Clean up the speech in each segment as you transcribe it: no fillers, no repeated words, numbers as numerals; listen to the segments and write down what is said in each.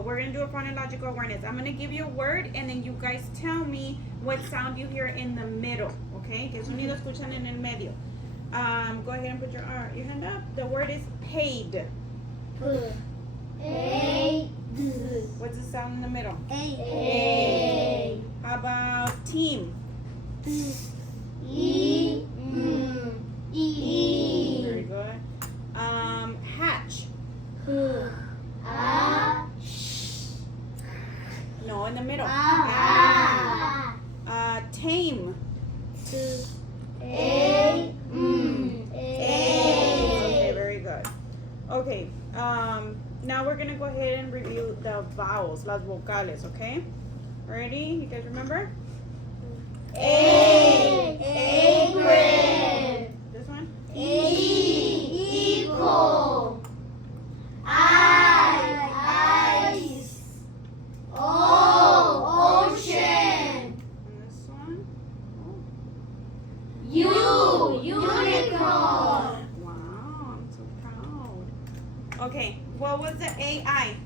chronological. We're going to do a chronological awareness. I'm going to give you a word, and then you guys tell me what sound you hear in the middle. Okay? ¿Qué sonido escuchan en el medio? Go ahead and put your hand up. The word is paid. Paid. What's the sound in the middle? A. How about team? E. Very good. Hatch. No, in the middle. Tame. A. Okay, very good. Okay, now we're gonna go ahead and review the vowels, las vocales, okay? Ready? You guys remember? Apron. This one? Equal. Ice. Ocean. And this one? Unicorn. Wow, I'm so proud. Okay, what was the AI?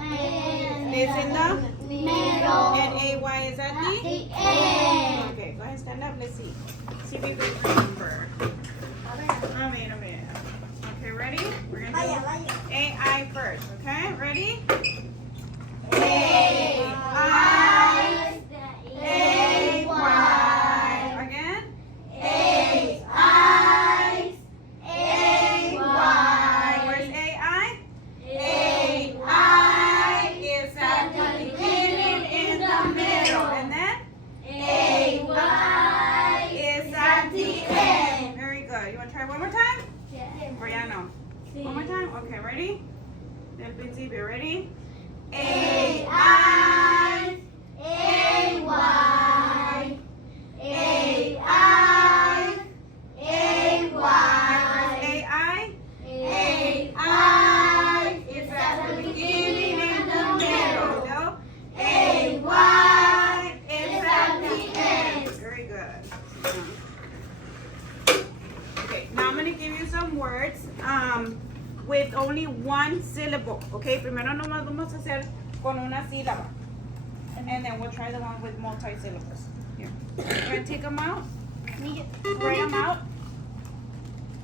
It's in the middle. And AY is at the? The end. Okay, go ahead and stand up. Let's see. See if you can remember. A ver. Okay, ready? We're going to do AI first, okay? Ready? A-I. A-Y. Again? A-I. A-Y. Where's AI? A-I. Is at the beginning, in the middle. And then? A-Y. Is at the end. Very good. You want to try one more time? Or ya no? One more time? Okay, ready? Del principio, ready? A-I. A-Y. A-I. A-Y. AI A-I. is at the beginning and the middle. No? A-Y is at the end. Very good. Okay, now I'm going to give you some words with only one syllable. Okay, primero nomás vamos a hacer con una sílaba. And then we'll try the one with multi-syllables. Here. We're going to take them out. Write them out.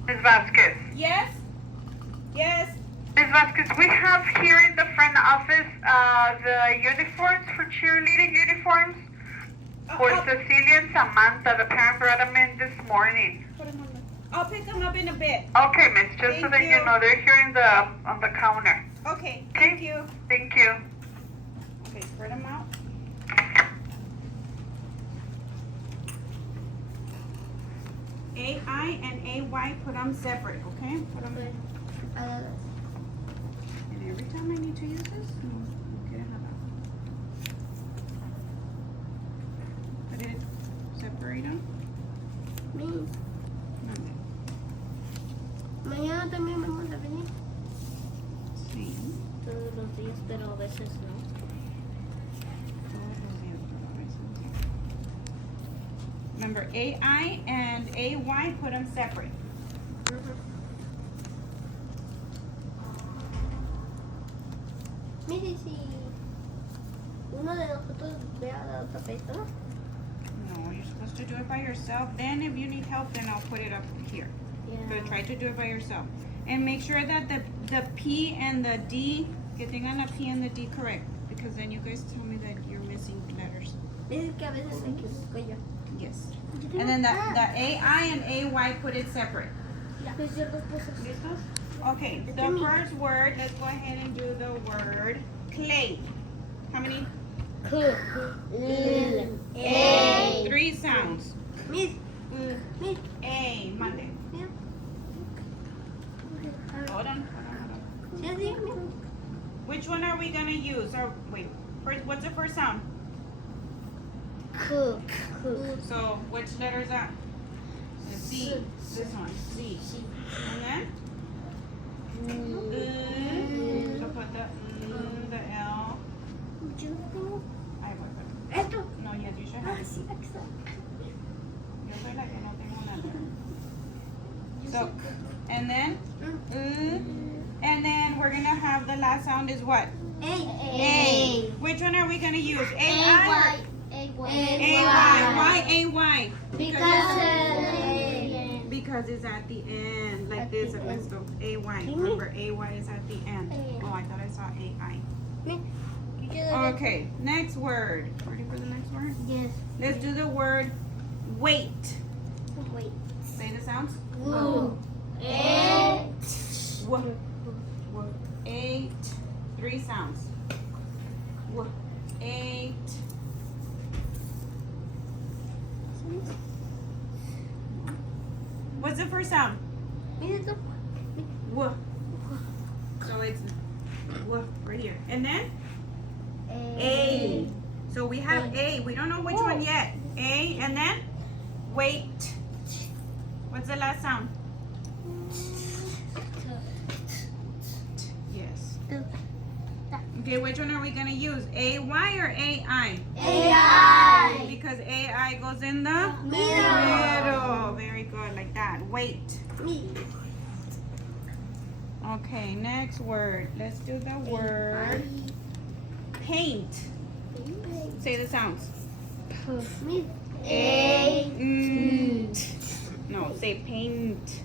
Ms. Vasquez. Yes? Yes? Ms. Vasquez, we have here in the front office the uniforms for cheerleading uniforms for Cecilia and Samantha. The parent brought them in this morning. I'll pick them up in a bit. Okay, Miss, just so Thank that you. you know, they're here in the on the counter. Okay, thank you. Thank you. Okay, spread them out. AI and AY, put them separate, okay? Put them in. And every time I need to use this, no quiere jalar. Put it, separate them. Mañana también vamos a venir. Sí. Todos los días, pero a veces no. Remember, AI and AY, put them separate. Mire, si uno de nosotros ve a la otra persona. No, you're supposed to do it by yourself. Then if you need help, then I'll put it up here. But try to do it by yourself. And make sure that the P and the D, que tengan la P and the D correct. Because then you guys tell me that you're missing letters. Es que a veces me equivoco yo. Yes. And then the AI and AY, put it separate. Pues yo los puse. ¿Listos? Okay, the first word, let's go ahead and do the word clay. How many? A. 3 sounds. Miss. Miss. A, Monday. Hold on. ¿Sí así? Which one are we gonna use? Or wait, first, what's the first sound? So which letter is that? The C. This one. C. And then? So put the L. Yo no tengo. Ahí voy, pero. Esto. No, yes, you should have it. Sí, aquí está. Yo soy la que no tengo una letter. So, and then? And then we're gonna have the last sound is what? A. Which one are we gonna use? A-I or A-Y. A-Y? Why A-Y? Because Because it's at the end, like At this, the Ernesto. A-Y. Mhm. Remember, A-Y is at the end. Yeah. Oh, I thought I saw A-I. Okay. Okay, next word. Ready for the next word? Yes. Let's do the word wait. Wait. Say the sounds. Woo. W. Eight. Three sounds. W. 8. What's the first sound? W. So it's W right here. And then A. So we have A. We don't know which one yet. A and then wait. What's the last sound? Yes. Okay, which one are we gonna use? A-Y or A-I? A-I. Because A-I goes in the Middle. Very good, like that. Wait. Okay, next word. Let's do the word paint. Say the sounds. A. No, say paint.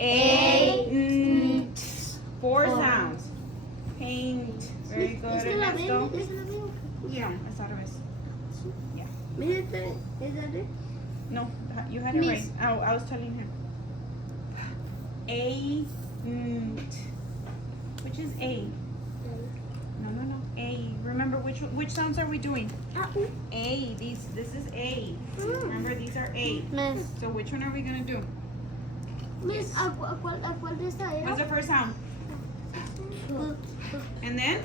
A. 4 sounds. Paint. Very good, Ernesto. Yeah, it's out of it. No, you had it right. Miss. I was telling him. A. Which is A? No. A. Remember which sounds are we doing? A. This is A. Remember these are A. Miss. So which one are we gonna do? Miss, ¿a cuál de esta era? What's the first sound? And then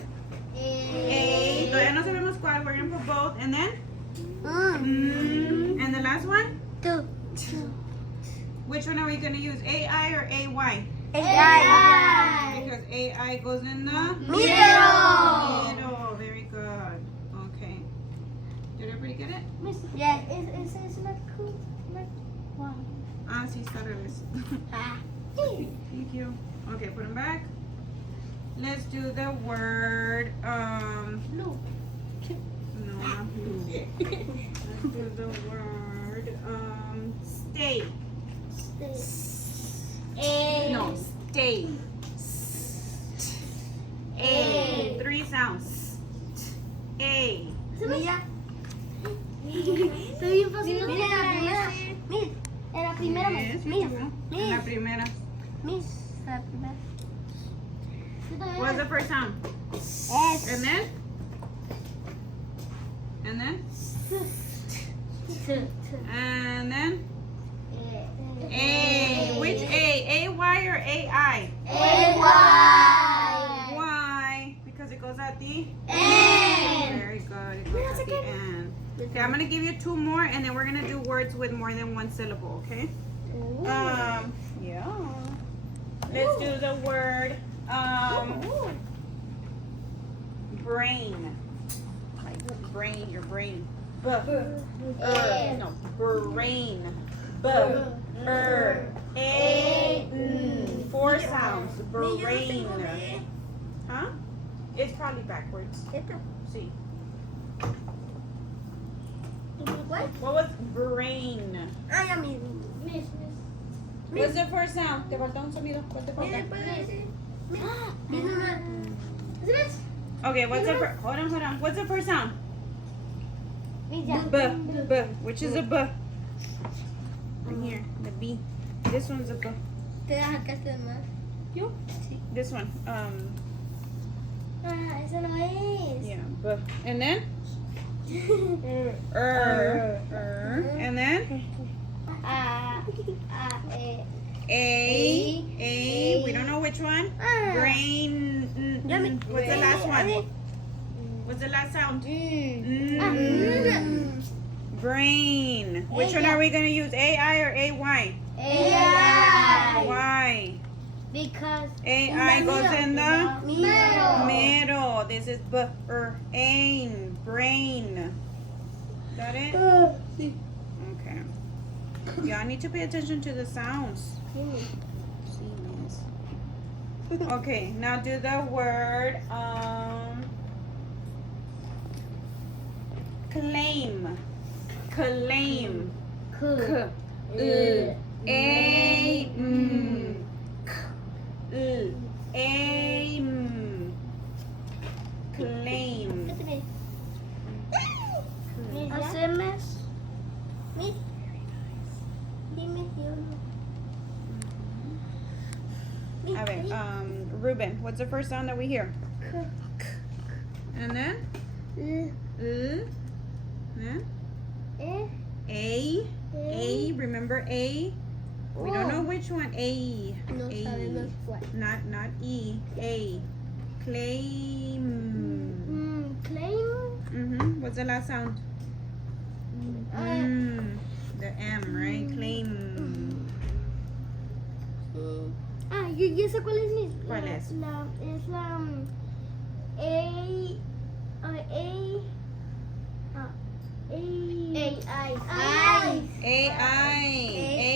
A. Todavía no sabemos cuál. We're gonna put both. And then and the last one. Two. Which one are we gonna use? A-I or A-Y? A. Because A-I goes in the Middle. Very good. Okay. Did everybody get it? Miss, yeah, it's not cool. Wow. Ah, sí, está al revés. Thank you. Okay, put them back. Let's do the word, Blue. no, not blue. Let's do the word, stay. A. No, stay. A. 3 sounds. A. Mira. Estoy bien fácil. Mira, en la primera. Yes, Mira, you do. En la primera. Miss, la primera. What's the first sound? S. And then? And then? And then? A. Which A? A-Y or A-I? A-Y. Why? Because it goes at the N. Very good. It goes at the end. Okay, I'm gonna give you 2 more, and then we're gonna do words with more than 1 syllable. Okay? Yeah. Let's do the word brain. Like brain, your brain. No, brain. A. 4 sounds. Brain. Huh? It's probably backwards. See. What? What was brain? Ah, ya mismo. Miss. What's the first sound? Te falta un sonido. ¿Cuál te falta? Okay, what's the first? Hold on. What's the first sound? B. Which is a B? Right here, the B. This one's a B. ¿Te das acá este más? You? This one. Ah, eso no es. Yeah, B. And then? And then? A. We don't know which one. Brain. What's the last one? What's the last sound? Brain. Which one are we going to use? A-I or A-Y? A-I. Why? Because A-I goes in the middle. middle. This is brain. Brain. Got it? Okay. Y'all need to pay attention to the sounds. Okay, now do the word claim. Claim. K. Aim. Aim. Claim. Hacemos. Dime yo no. A ver, Ruben, what's the first sound that we hear? And then? A. A. Remember A? We don't know which one. A. No A. sabemos cuál. Not E. A. Claim. Claim. What's the last sound? The M, right? Claim. Yo sé cuál es mi. ¿Cuál es? Es la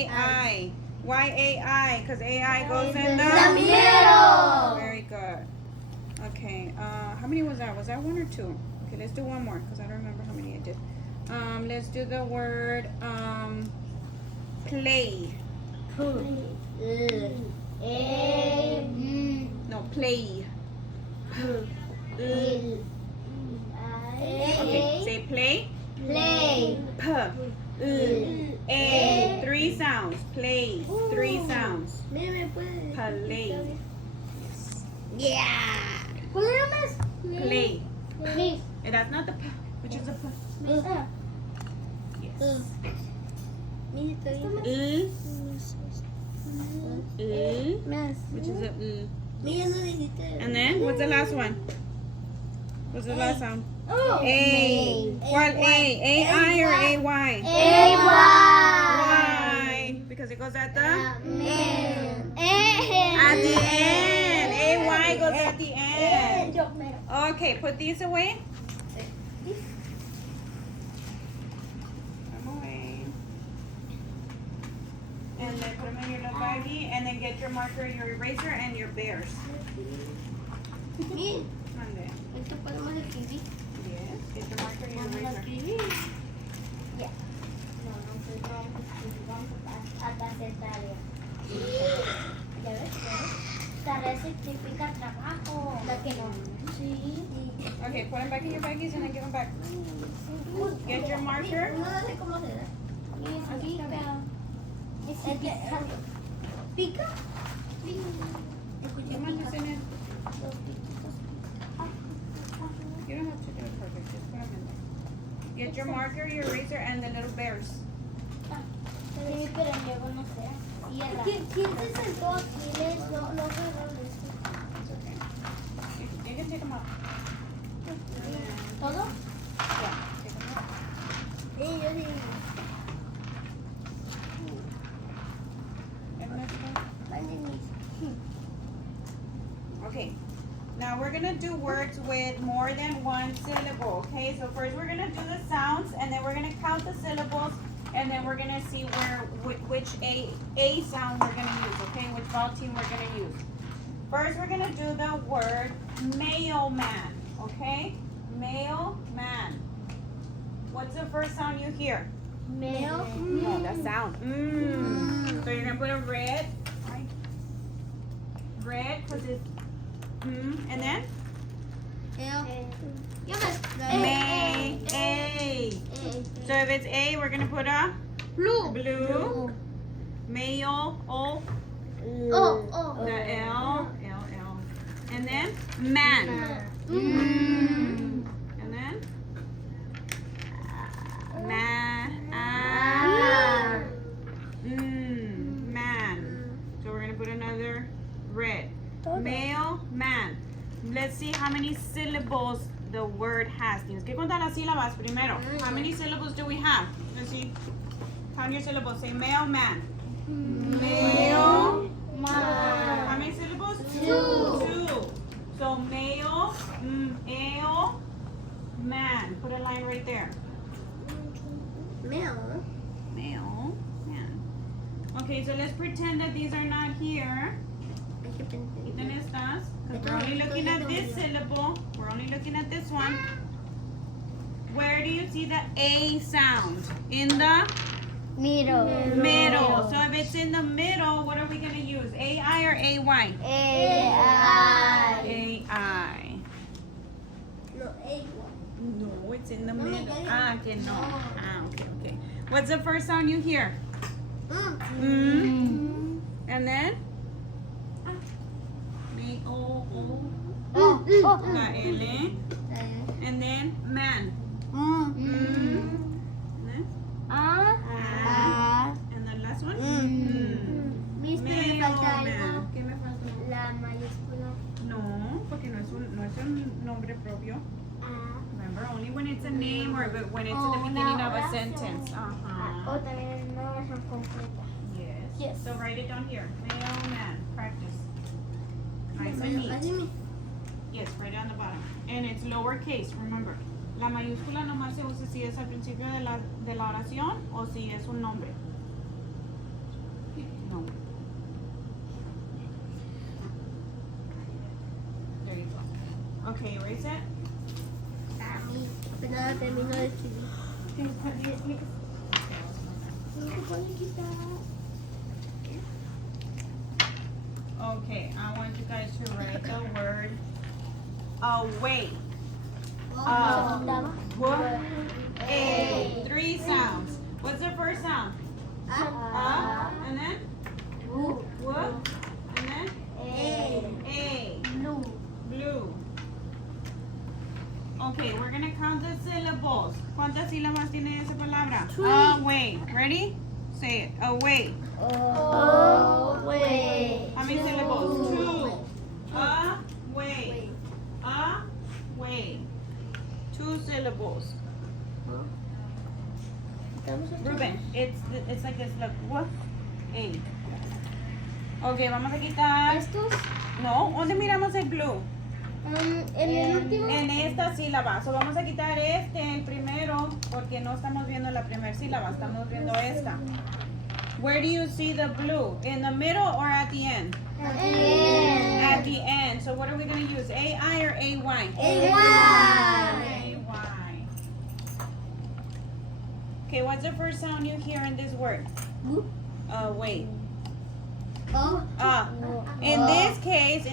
AI. Why AI? Because AI goes in the middle. Very good. Okay. How many was that? Was that one or two? Okay, let's do one more because I don't remember how many I did. Let's do the word play. No, play. Okay, say play. Play. P. A. Three sounds. Play. Three sounds. Mira, puede. Play. Yeah. ¿Cuál era más? Play. Play. And that's not the P, which is a P. Yes. Which is a Mira, no dijiste. And then, what's the last one? What's the last sound? Oh. A. What A? A-I or A-Y? A-Y. Y. Because it goes at the? At At the end. A-Y goes at the end. Okay, put these away. Come away. And then put them in your little baggie. And then get your marker, your eraser, and your bears. Bien. Mande. Esto podemos escribir. Yes. Get your marker and your Vamos a eraser. escribir. Ya. No, pues no vamos a escribir. Vamos a hacer tarea. ¿Ya ves? Tarea significa trabajo. ¿La que no? Sí. Okay, put them back in your baggies and then give them back. Get your marker. No sé cómo se da. Pica. ¿Pica? Come on, just in it. You don't have to do it perfect. Just put them in there. Get your marker, your eraser, and the little bears. Sí, pero luego no sé. ¿Quién se sentó aquí? No agarraron esto. It's okay. You can take them out. ¿Todo? Yeah, take them out. Sí, yo sí. And let's go. Mándenme. Okay. Now we're gonna do words with more than one syllable. Okay. So first we're gonna do the sounds, and then we're gonna count the syllables, and then we're gonna see which A sound we're gonna use. Okay. Which vowel team we're gonna use. First we're gonna do the word mailman. Okay. Mailman. What's the first sound you hear? Male. No, the sound. So you're gonna put a red. Right? Red, cause it's and then May. A. So if it's A, we're gonna put a blue. Mail. O. The L. And then man. And then man. Man. So we're gonna put another red. Male, man. Let's see how many syllables the word has. Tienes que contar las sílabas primero. How many syllables do we have? Let's see. Count your syllables. Say male, man. Male. How many syllables? Two. So male, ale, man. Put a line right there. Male. Male, man. Okay, so let's pretend that these are not here. Quiten esto. only looking at this syllable. We're only looking at this one. Where do you see the A sound? In the Middle. middle. So if it's in the middle, what are we going to use? A-I or A-Y? A-I. A-I. No, A-Y. No, it's in the No, middle. ya, ya. Ah, que no. Ah, okay, okay. What's the first sound you hear? Mm. And then? M-O-O. Oh. La L. And then man. Mm. And then? Ah. And the last one? Miss, pero me falta algo. Mailman. ¿Qué me falta? La mayúscula. No, porque no es un nombre propio. Ah. Remember, only when it's a name or when it's Oh, in the beginning una of a oración. sentence. O también es una oración completa. Yes. Yes. So write it down here. Mailman. Practice. Nice and neat. Yes, right on the bottom. And it's lowercase, remember. La mayúscula nomás se usa si es al principio de la oración o si es un nombre. No. There you go. Okay, erase it. Apenas la termino de escribir. No se puede quitar. Okay, I want you guys to write the word away. A. 3 sounds. What's the first sound? And then? W. And then? A. Blue. Okay, we're gonna count the syllables. ¿Cuántas sílabas tiene esa palabra? Away. Ready? Say it. Away. How many syllables? 2. Away. Away. 2 syllables. Ruben, it's like this. Look. What? A. Okay, vamos a quitar. ¿Estos? No, ¿dónde miramos el blue? En el último. En esta sílaba. So vamos a quitar el primero, porque no estamos viendo la primera sílaba, estamos viendo esta. Where do you see the blue? In the middle or at the end? At the end. So what are we going to use? A-I or A-Y? A-Y. Okay, what's the first sound you hear in this word? Wait. In this case,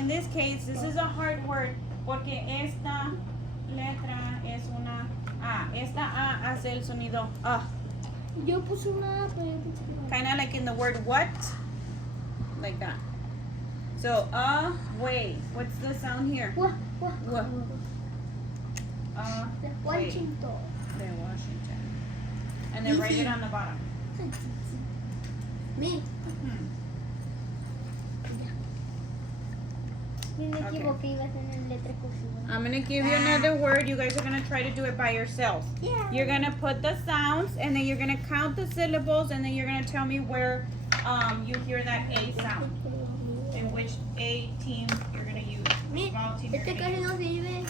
this is a hard word porque esta letra es una A. Esta A hace el sonido A. Yo puse una, pero yo pensé que no. Kind of like in the word what? Like that. So, wait. What's the sound here? Wa. Wa. De Wait. Washington. De Washington. And then write it on the bottom. Me. Me Okay. equivoqué, iba a tener letra cursiva. I'm going to give you another word. You guys are going to try to do it by yourself. Yeah. You're going to put the sounds, and then you're going to count the syllables, and then you're going to tell me where you hear that A sound. And which A team you're going to use. Me, Vowel team you're este gonna casi use. no sirve.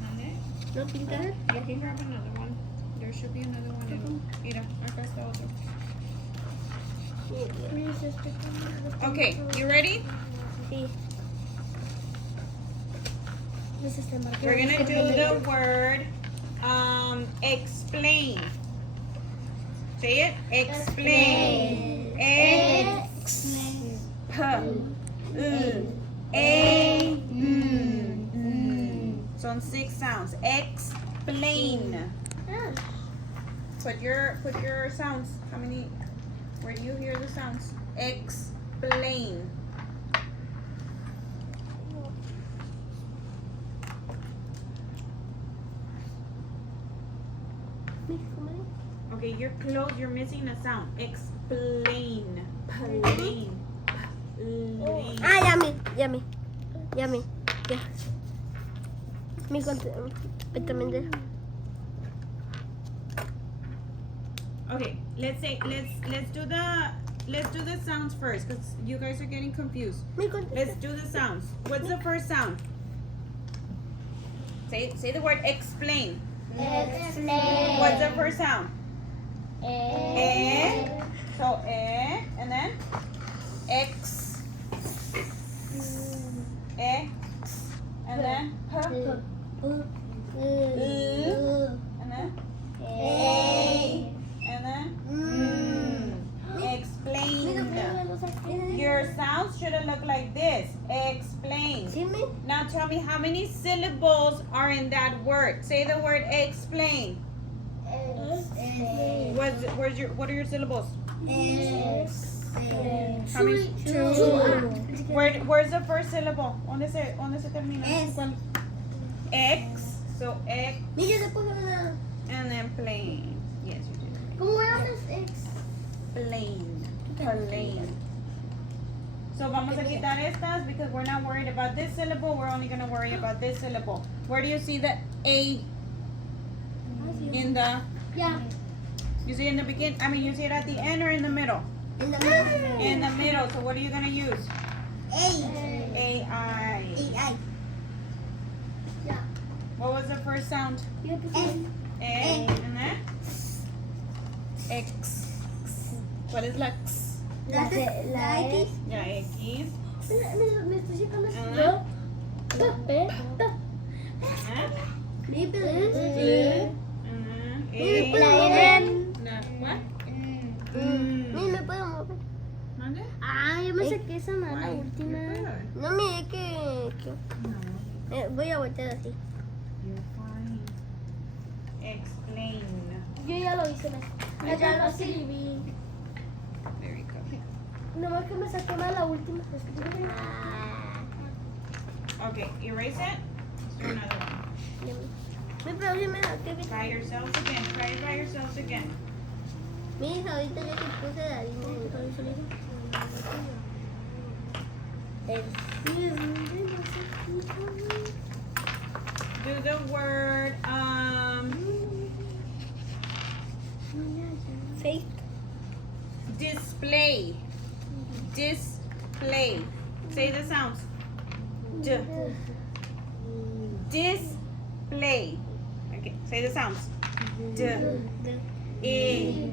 ¿Dónde? No pintar. You can grab another one. There should be another one. Mira, acá está otro. Okay, you ready? Sí. We're going to do the word explain. Say it. Explain. Son 6 sounds. Explain. Put your sounds. How many? Where do you hear the sounds? Explain. Okay, you're close. You're missing a sound. Explain. Plain. Plain. Ah, ya me. Ya. Mi completamente. Okay, let's do the sounds first because you guys are getting confused. Let's do the sounds. What's the first sound? Say the word explain. Explain. What's the first sound? So and then X. And then P. And then A. And then Explain. Your sounds should have looked like this. Explain. Now tell me how many syllables are in that word. Say the word explain. What are your syllables? How many? Two. Where's the first syllable? ¿Dónde se termina? X. So X. And then plain. Yes, you did. Plain. Plain. So vamos a quitar estas because we're not worried about this syllable. We're only going to worry about this syllable. Where do you see the A in the? Yeah. You see it in the beginning? I mean, you see it at the end or in the middle? In the middle. In the middle. So what are you going to use? A. A-I. Yeah. What was the first sound? A. A. And then? X. What is la X? La X. Ya, X. Me estoy checando Ajá. What? Me puedo mover. ¿Mande? Ah, yo me saqué esa mano, la última. No, mire que voy a voltear así. You're fine. Explain. Yo ya lo hice, ya lo escribí. There you go. Nomás que me saqué más la última. Okay, erase it. Let's do another one. Pero sí me saqué bien. Try yourselves again. Try it by yourselves again. Mis, ahorita ya que puse la línea. Do the word Fake. display. Display. Say the sounds. D. Display. Okay, say the sounds. D. E.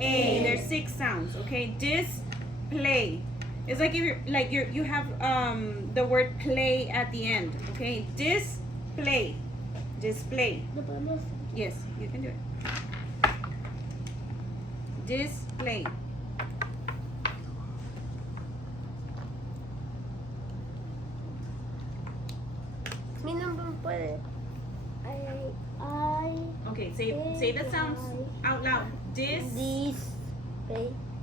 A. There's 6 sounds. Okay, display. It's like if you have the word play at the end. Okay, display. Display. Yes, you can do it. Display. Mi nombre puede. Okay, say the sounds out loud. Display.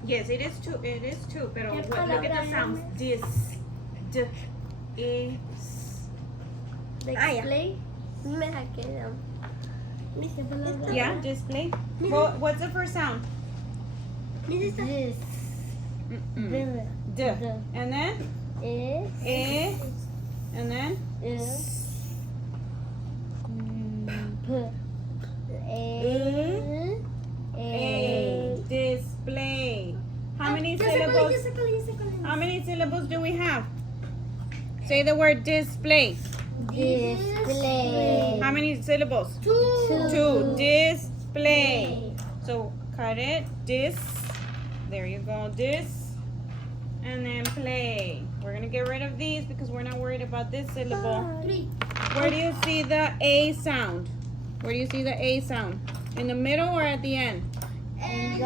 Yes, it is two. It is two. Pero ¿Qué look at the palabra sounds. es? Dis. D. E. Display. Me saqué la. Yeah, display. What's the first sound? This. Mm-mm. D. And then E. And then A. Display. How many syllables? How many syllables do we have? Say the word display. Display. How many syllables? Two. 2. Display. So cut it. Dis. There you go. Dis. And then play. We're going to get rid of these because we're not worried about this syllable. 3. Where do you see the A sound? Where do you see the A sound? In the middle or at the end? At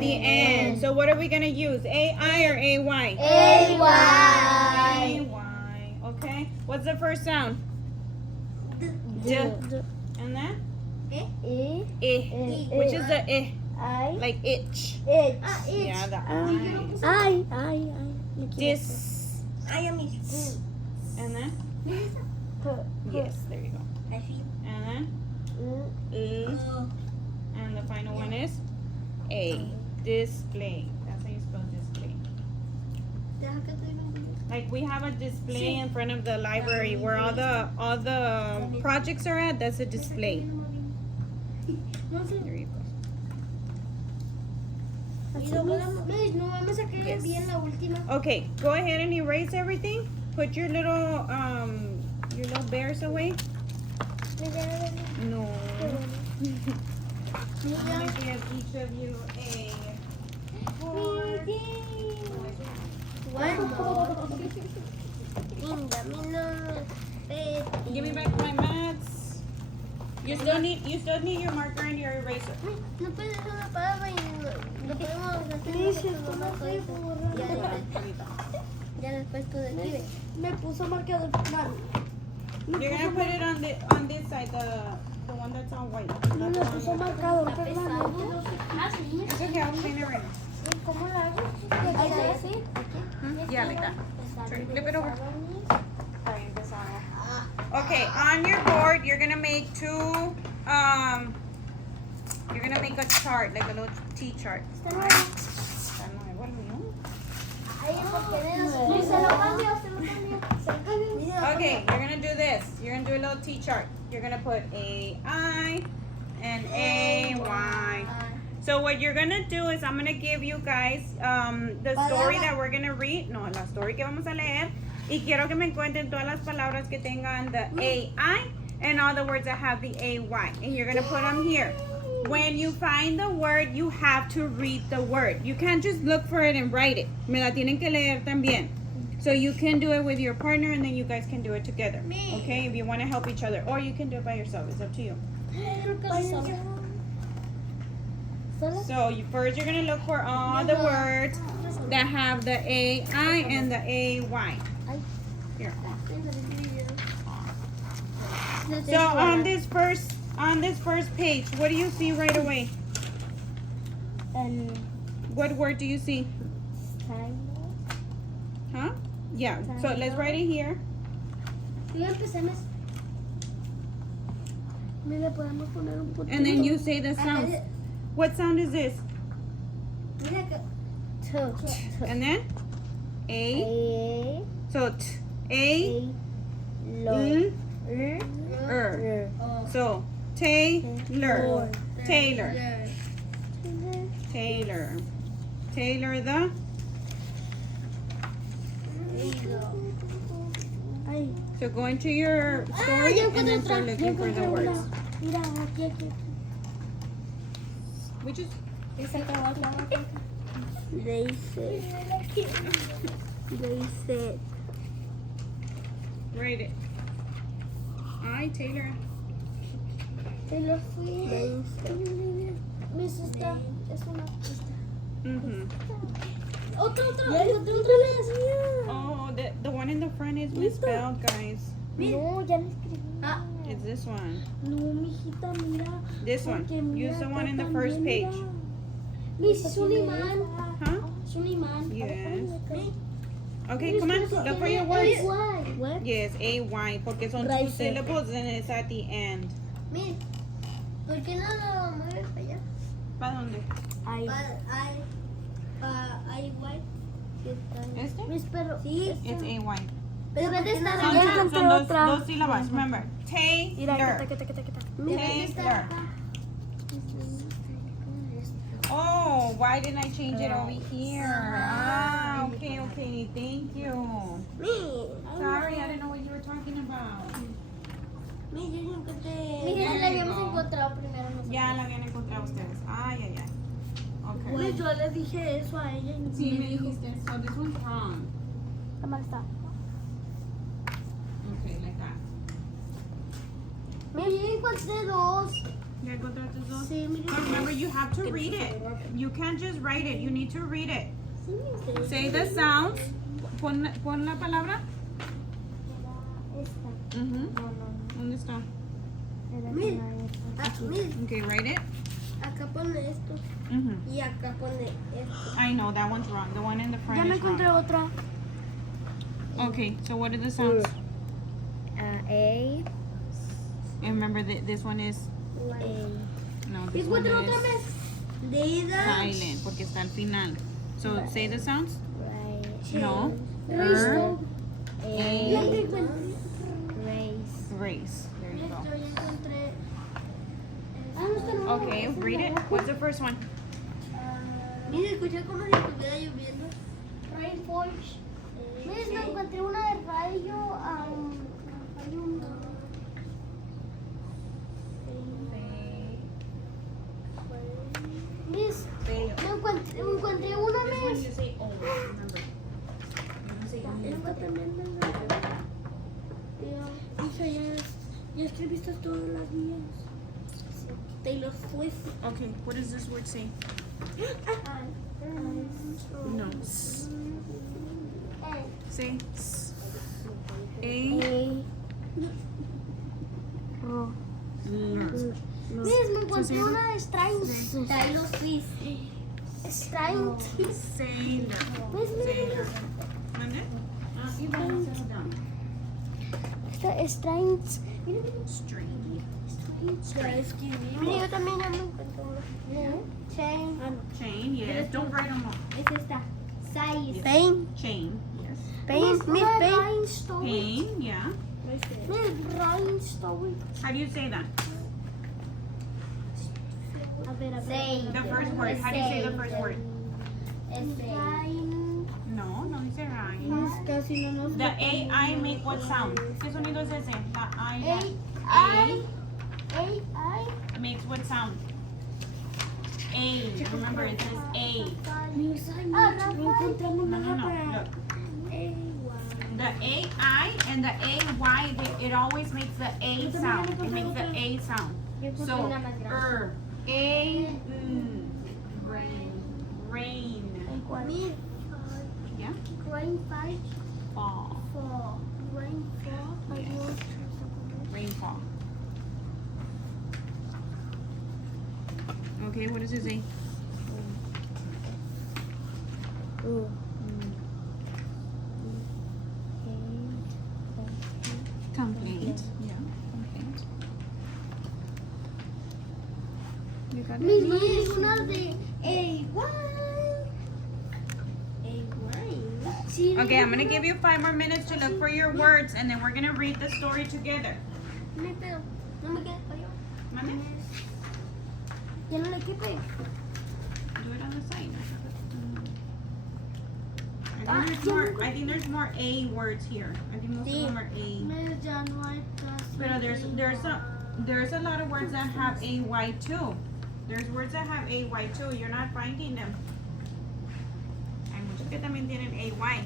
the end. So what are we going to use? A-I or A-Y? A-Y. Okay. What's the first sound? D. And then? I. Which is the I? Like itch. Yeah, the I. Dis. And then? Yes, there you go. And then? And the final one is A. Display. That's how you spell display. Like we have a display in front of the library where all the projects are at. That's a display. There you go. Yes. Okay, go ahead and erase everything. Put your little bears away. No. I'm gonna give each of you a 4. Bueno. Give me back my mats. You still need your marker and your eraser. No puedes hacer una palabra y no podemos hacer ya después tú describes. Me puso marcador mal. You're gonna put it on this side, the one that's all white. No me puso marcador permanente. It's okay, I'll clean it right now. ¿Cómo la hago? ¿Así? Yeah, like that. Turn, flip it over. Ahí empezamos. Okay, on your board, you're gonna make you're gonna make a chart, like a little T chart. Está nuevo. Se lo cambio. Okay, you're gonna do this. You're gonna do a little T chart. You're gonna put A-I and A-Y. So what you're gonna do is I'm gonna give you guys the story that we're gonna read. No, la story que vamos a leer. Y quiero que me encuentren todas las palabras que tengan the A-I and all the words that have the A-Y. And you're gonna put them here. When you find the word, you have to read the word. You can't just look for it and write it. Me la tienen que leer también. So you can do it with your partner and then you guys can do it together. Okay, if you want to help each other. Or you can do it by yourself. It's up to you. So first you're going to look for all the words that have the A-I and the A-Y. Here. So on this first page, what do you see right away? What word do you see? Huh? Yeah. So let's write it here. And then you say the sound. What sound is this? And then A. So T. A. L. Er. So Taylor. Taylor. Taylor. Taylor the. So go into your story and then start looking for the words. We just. They said. Write it. I, Taylor. Taylor Swift. Mi sister es una pista. Otra vez. Oh, the one in the front is misspelled, guys. No, ya le escribí. It's this one. No, mijita, mira. This one. Use the one in the first page. Miss, es un imán. Huh? Es un imán. Yes. Okay, come on. Look for your words. What? Yes, A-Y, porque son two syllables and it's at the end. Miss, ¿por qué no lo mueves para allá? ¿Para dónde? Ay, guay. Este? Miss, pero sí. It's A-Y. Pero vete está Son dos sílabas, remember. Taylor. Taylor. Oh, why didn't I change it over here? Ah, okay. Thank you. Sorry, I didn't know what you were talking about. Mira, la habíamos encontrado primero nosotros. Ya la habían encontrado ustedes. Ay. Okay. Pues yo le dije eso a ella y Sí, me dijiste. So this one's wrong. ¿Cómo está? Okay, like that. Mira, yo encontré dos. ¿Ya encontraste dos? Sí, mira. But remember, you have to read it. You can't just write it. You need to read it. Sí, Say the sounds. Pon la palabra. esta. ¿Dónde está? Mira, mira, Okay, write it. acá pone esto y acá pone esto. I know, that one's wrong. The one in the front Ya me is wrong. encontré otra. Okay, so what are the sounds? A. And remember that this one is no, this one Encuentro otra is vez. Deida. silent porque está al final. So say the sounds. No. Race. A. Race. Race. There you go. Ya encontré. Okay, read it. What's the first one? Mira, escuché como si estuviera lloviendo. Rainforge. Mira, me encontré una de rayo. Hay una. Miss, me encontré una This one vez. you say O, remember. Rafa también me lo hija, ya escribiste todas las mías. Taylor Swift. Okay, what does this word say? No. Say Miss, me encontré una de Strange. Taylor Swift. Strange. Sailor. Miss, Sailor. ¿Mande? Esta Strange. Strange. Mira, yo también ando encontrando. Chain. Chain, yes. Don't write them all. Es esta. Size. Pain. Chain, yes. Pain. Miss, Pain. Pain, yeah. Miss, Rhinestone. How do you say that? Say. The first word. How do you say the first word? No, no dice rhyme. The A-I make what sound? ¿Qué sonido es ese? La I. A makes what sound? A. Remember, it says A. No. Look. The A-I and the A-Y, it always makes the A sound. It makes the A sound. So, A, rain. Yeah? Fall. Rainfall. Okay, what does it say? Complaint. Yeah, complaint. You got it? Una de A1. Okay, I'm gonna give you 5 more minutes to look for your words, and then we're gonna read the story together. No me queda español. ¿Mande? Ya no le quepe. Do it on the side. I think there's more A words here. I think most of them are A. Ya no hay caso. But there's a lot of words that have AY too. There's words that have AY too. You're not finding them. Hay muchos que también tienen AY.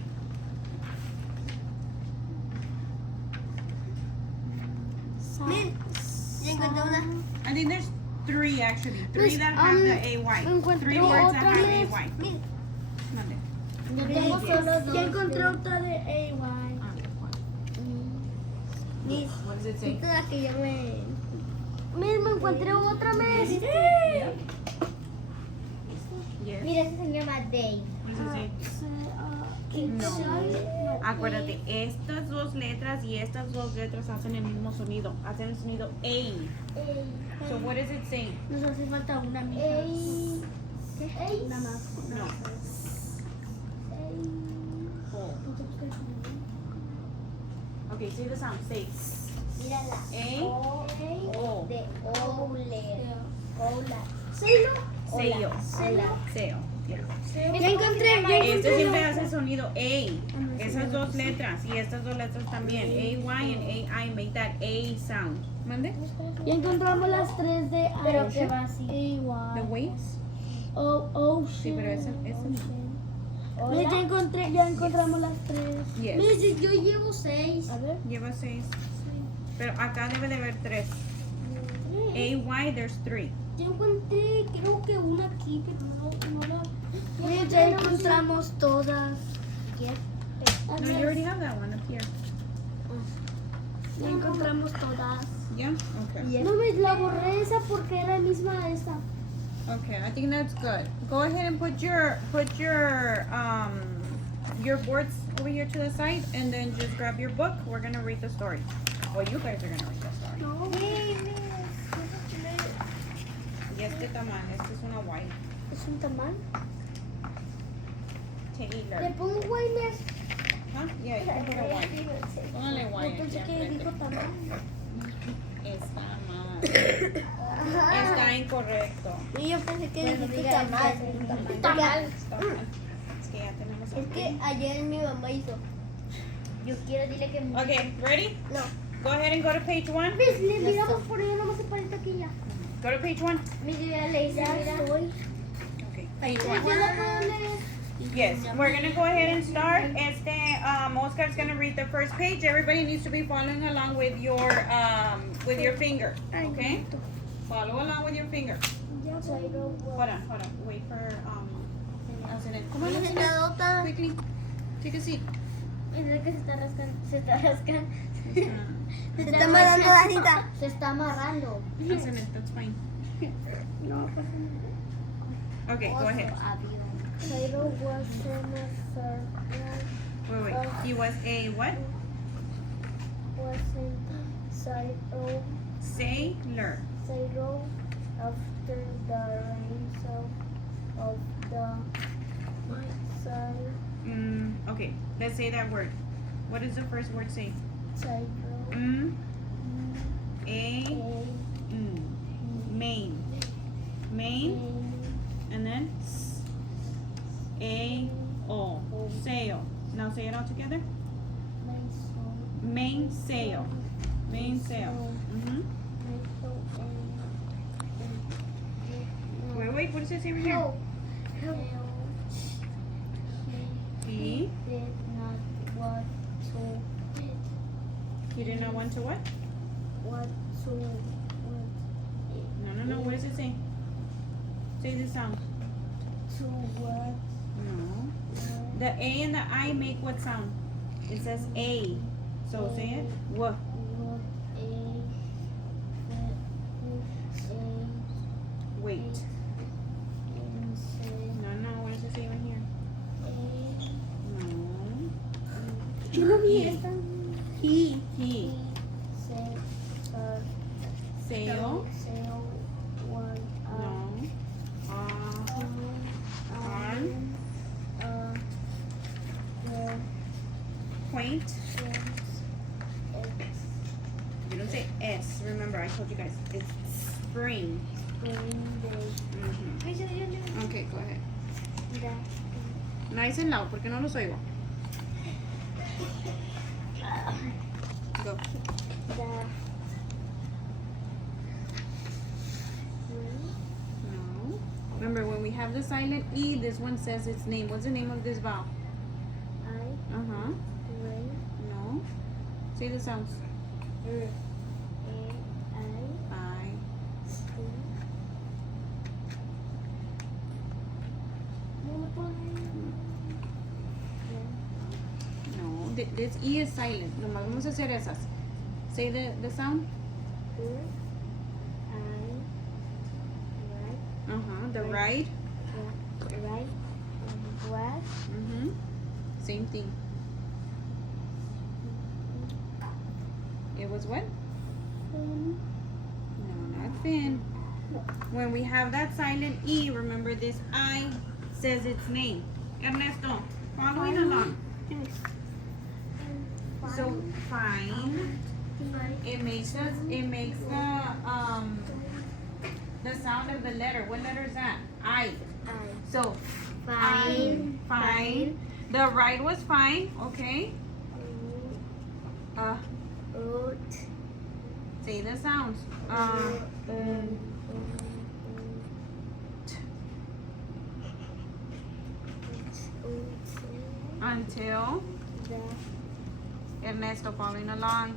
Ya encontré una. I think there's 3 actually. 3 that have the AY. 3 words that have AY. Mande. Ya encontré otra de AY. Miss, What does it say? esta es la que yo me... Miss, me encontré otra vez. Yes. Mira, ese se llama Day. What does it say? No. Acuérdate, estas 2 letras y estas 2 letras hacen el mismo sonido. Hacen el sonido A. So what does it say? Nos hace falta una mija. Una más. No. Oh. Okay, say the sound. Say. Mírala. O. De ole. Ola. Sello. Sello. Sello. Sello. Yeah. Ya encontré. Este siempre hace el sonido A. Esas 2 letras y estas 2 letras también. AY and AI make that A sound. ¿Mande? Ya encontramos las 3 de A. Pero que va así. The waves. Ocean. Sí, pero ese no. Mira, ya encontramos las 3. Yes. Mira, yo llevo 6. A ver. Lleva 6. Pero acá debe de haber 3. AY, there's 3. Yo encontré, creo que una aquí, pero no la... Mira, ya encontramos todas. No, you already have that one up here. Ya encontramos todas. Yeah? Okay. No me la borré esa porque era la misma a esa. Okay, I think that's good. Go ahead and put your boards over here to the side, and then just grab your book. We're gonna read the story. Well, you guys are gonna read the story. No. Y este tamal, este es una white. ¿Es un tamal? ¿Le Taylor. pongo guaynes? Huh? Yeah, you can put a white. Póngale Yo white. pensé que dijo tamal. Está mal. Está incorrecto. Y yo pensé que dijiste tamal. Tamal. Está mal. Es que ya tenemos Es que ayer mi mamá hizo. Yo quiero dile que... Okay, ready? No. Go ahead and go to page 1. Miss, le miramos por ella, nomás se parece aquí ya. Go to page 1. Miss, yo ya le hice, mira. Okay, page Yo 1. la puedo leer. Yes, we're gonna go ahead and start. Oscar's gonna read the first page. Everybody needs to be following along with your finger, okay? Follow along with your finger. Hold on. Wait for Alcenet. Come on, Alcenet. Quickly. Take a seat. Es que se está rascando. Se está rascando. Se está amarrando la cita. Se está amarrando. Alcenet, that's fine. No, Okay, go ahead. Cairo was in Wait. He was a what? Sailor. Cairo after the rains of the side. Okay, let's say that word. What does the first word say? Cairo. Main. And then sail. Now say it all together. Mainsail. Wait, what does it say right here? He did not want to what? No, what does it say? Say the sound. No. The A and the I make what sound? It says A. So say it. What? Wait. No, what does it say right here? No. Yo no vi esta. He. Sail. Sail. No. Quaint. You don't say S. Remember, I told you guys, it's spring. Okay, go ahead. Nice and loud, porque no los oigo. Go. No. Remember, when we have the silent E, this one says its name. What's the name of this vowel? Uh-huh. No. Say the sounds. I. No, this E is silent. Nomás vamos a hacer esas. Say the sound. Uh-huh. The right. Mm-hmm. Same thing. It was what? No, not fin. When we have that silent E, remember this I says its name. Ernesto, following along. So fine. It makes the sound of the letter. What letter is that? I. So fine. The right was fine. Okay. Say the sounds. Until Ernesto following along.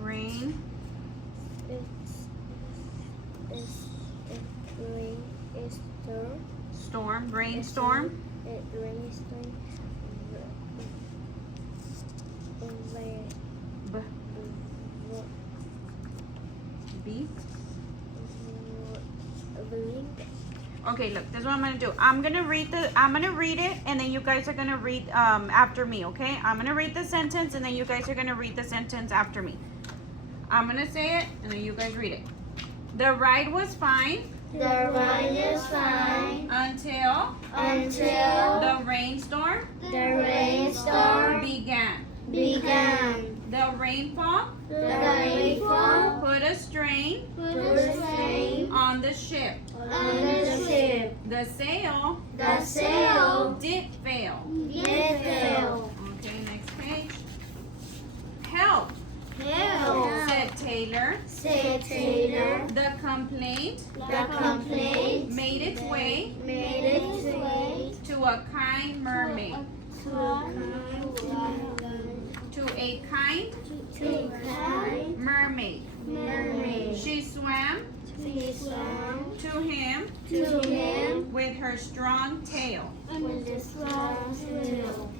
Rain. Storm. Rainstorm. B. Okay, look, this is what I'm gonna do. I'm gonna read it, and then you guys are gonna read after me, okay? I'm gonna read the sentence, and then you guys are gonna read the sentence after me. I'm gonna say it, and then you guys read it. The ride was fine. The ride is fine Until the rainstorm began. The rainfall put a strain on the ship. The sail did fail. Okay, next page. Help, said Taylor, Said Taylor. the complaint The complaint made its way made its way to a kind mermaid. to To a kind kind mermaid. mermaid. She swam She swam to him to him with her strong tail. with the strong tail.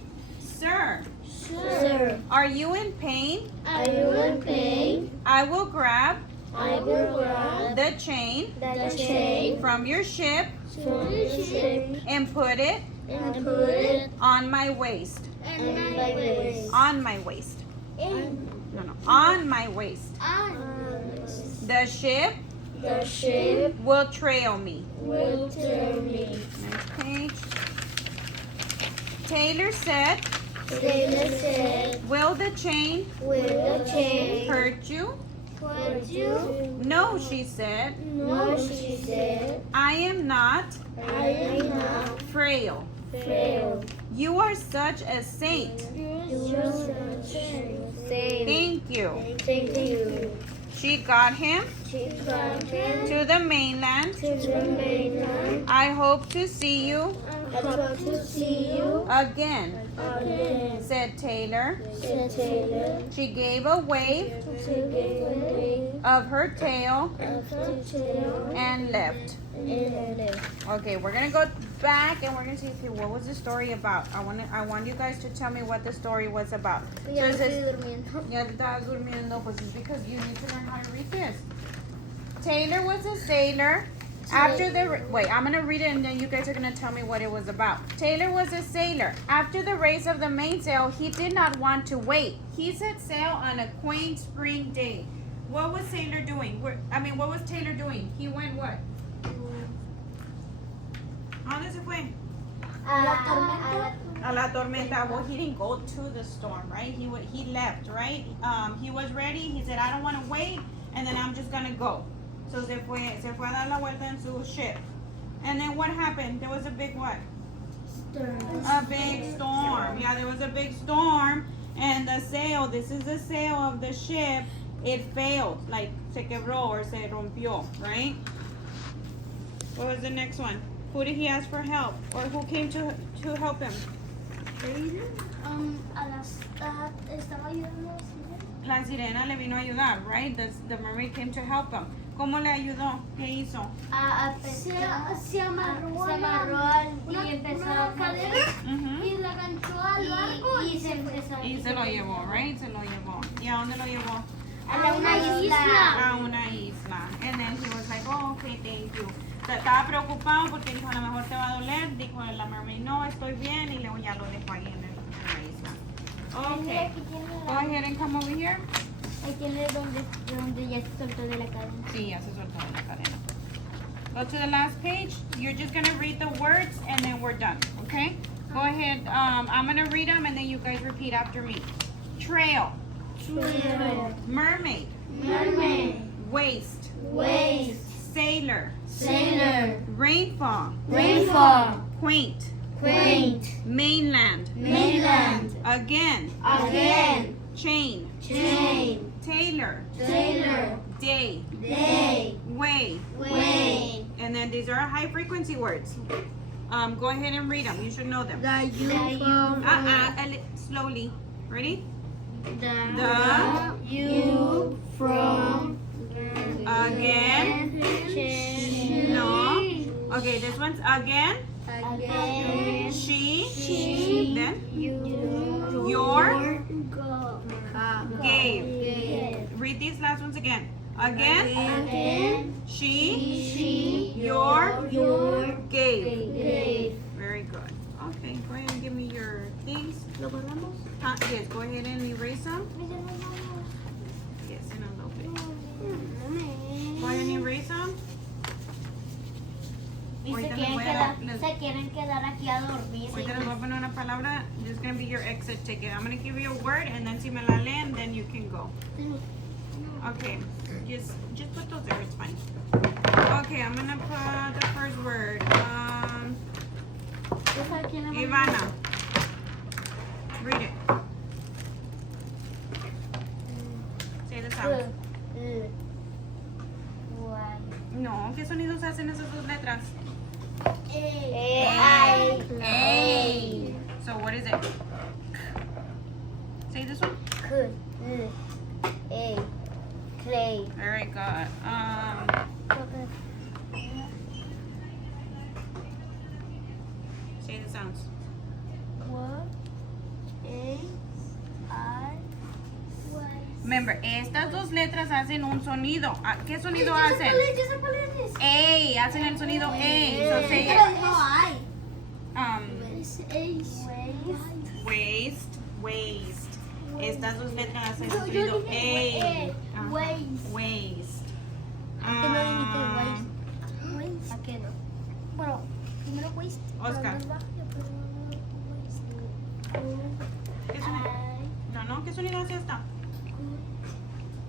Sir, Sir, are you in pain? are you in pain? I will grab I will grab the chain the chain from your ship from the ship and put it and put it on my waist. in my waist. On my waist. No, no. On my waist. The ship The ship will trail me. will tell me. Next page. Taylor said, Taylor said, will the chain will the chain hurt you? hurt you? No, she said. No, she said, I am not I am not frail. frail. You are such a saint. You're such a saint. Thank you. Thank you. She got him She got him to the mainland. to the mainland. I hope to see you I hope to see you again, again. said Taylor. Said Taylor. She gave a wave She gave away of her tail of her tail and left. and left. Okay, we're gonna go back and we're gonna see what was the story about. I want you guys to tell me what the story was about. So it says, ya te estabas durmiendo, pues it's because you need to learn how to read this. Taylor was a sailor. After the wait, I'm gonna read it and then you guys are gonna tell me what it was about. Taylor was a sailor. After the raise of the mainsail, he did not want to wait. He set sail on a quaint spring day. What was Taylor doing? What was Taylor doing? He went what? ¿A dónde se fue? A la tormenta. Well, he didn't go to the storm, right? He left, right? He was ready. He said, I don't want to wait, and then I'm just gonna go. So se fue a dar la vuelta en su ship. And then what happened? There was a big what? A big storm. Yeah, there was a big storm, and the sail. This is the sail of the ship. It failed, like se quebró or se rompió, right? What was the next one? Who did he ask for help, or who came to help him? Estaba ayudando a La sirena le vino a ayudar, right? The mermaid came to help him. ¿Cómo le ayudó? ¿Qué hizo? se amarró y empezó a cadera y la ganchó al barco y se empezó Y se lo llevó, right? Se lo llevó. ¿Y a dónde lo llevó? a una isla. A una isla. And then he was like, oh, okay, thank you. Estaba preocupado porque dijo, a lo mejor te va a doler. Dijo la mermaid, no, estoy bien. Y luego ya lo dejó ahí en la isla. Okay. Go ahead and come over here. Ahí tiene donde ya se soltó de la cadena. Sí, ya se soltó de la cadena. Go to the last page. You're just going to read the words and then we're done, okay? Go ahead. I'm going to read them and then you guys repeat after me. Trail. Trail. Mermaid. Mermaid. Waist. Waist. Sailor. Sailor. Rainfall. Rainfall. Quaint. Quaint. Mainland. Mainland. Again. Again. Chain. Chain. Tailor. Tailor. Day. Day. Way. Way. And then these are high frequency words. Go ahead and read them. You should know them. Slowly. Ready? The you from again. No. Okay, this one's again. again She. Then you your gave. gave Read these last ones again. Again. again She. Your gave. gave. Very good. Okay, go ahead and give me your things. Yes, go ahead and erase them. Yes, in a little bit. Go ahead and erase them. Y Ahorita se les voy a dar- quieren quedar aquí a dormir. Ahorita les voy a poner una palabra. This is going to be your exit ticket. I'm going to give you a word and then si me la leen, then you can go. Okay, just put those there, it's fine. Okay, I'm going to put the first word. Ivana. Read it. Say the sound. hacen esas dos letras? A. So what is it? Say this one. Clay. Very good. Say the sounds. Remember, estas dos letras hacen un sonido. ¿Qué sonido hacen? A, hacen el sonido A. So say it. Waist. Estas dos letras hacen el sonido A. Ajá. Waist. Bueno, primero waist. Oscar. ¿Qué sonido? No, ¿qué sonido hace esta?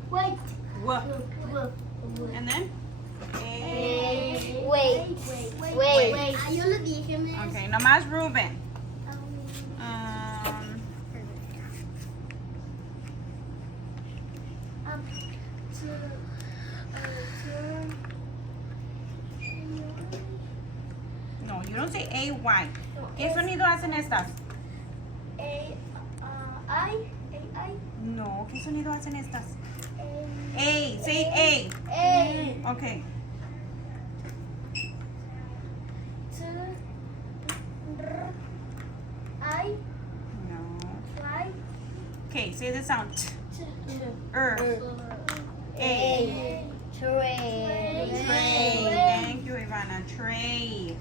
Wait. W. And then? Wait. Yo lo dije, Okay, nomás Ruben. No, you don't say A-Y. ¿Qué sonido hacen estas? No, ¿qué sonido hacen estas? A, say A. Okay. No. Okay, say the sound. A. Tray. Tray. Thank you, Ivana. Tray.